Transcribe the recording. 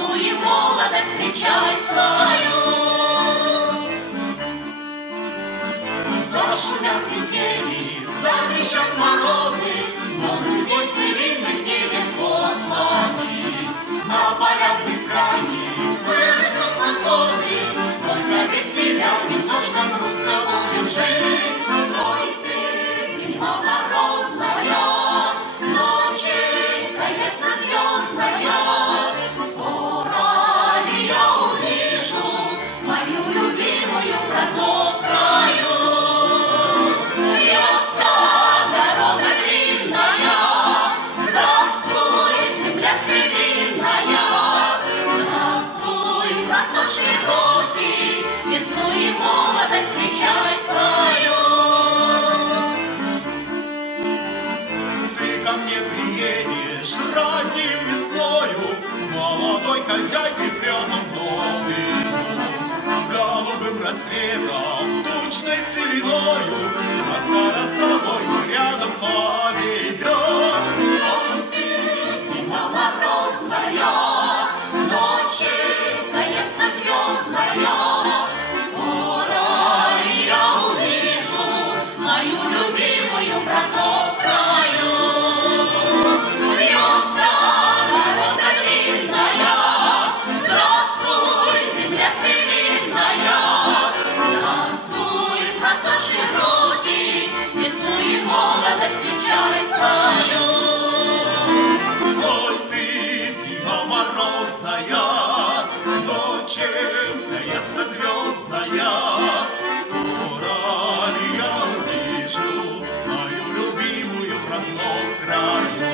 весну и молодость встречай свою. Зашумят метели, затрещат морозы, но друзей целинных нелегко сломить. На полях бескрайних вырастут совхозы, только без тебя немножко грустно будет жить. Ой, ты, зима морозная, ноченька яснозвездная, скоро ли я увижу мою любимую проклотную? Вьется дорога длинная, здравствуй, земля целинная, здравствуй, простор широкий, весну и молодость встречай свою. Ты ко мне приедешь ранней весною, молодой хозяйкой прямо в Новый год. С голубым рассветом, тучной целиною, когда с тобой мы рядом поведем. Ой, ты, зима морозная, ноченька яснозвездная, скоро ли я увижу мою любимую проклотную? Вьется дорога длинная, здравствуй, земля целинная, здравствуй, простор широкий, весну и молодость встречай свою. Ой, ты, зима морозная, ноченька яснозвездная, скоро ли я увижу мою любимую родную краю?